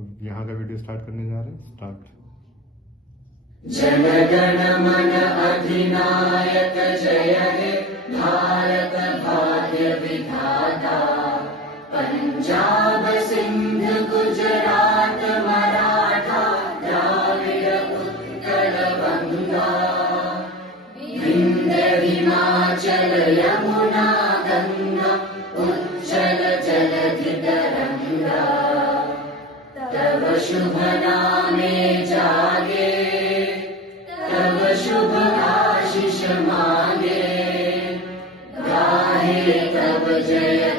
अब यहाँ का वीडियो स्टार्ट करने जा रहे हैं। स्टार्ट। जन गण मन अधिनायक जय हे भारत भाग्य विधाता। पंजाब सिंध गुजरात मराठा द्राविड उत्कल बंगा। विंध्य हिमाचल यमुना गंगा उज्जल जलधि तरंगा। तव शुभ नामे जागे तब शुभ आशीष मांगे। गाहे तब जय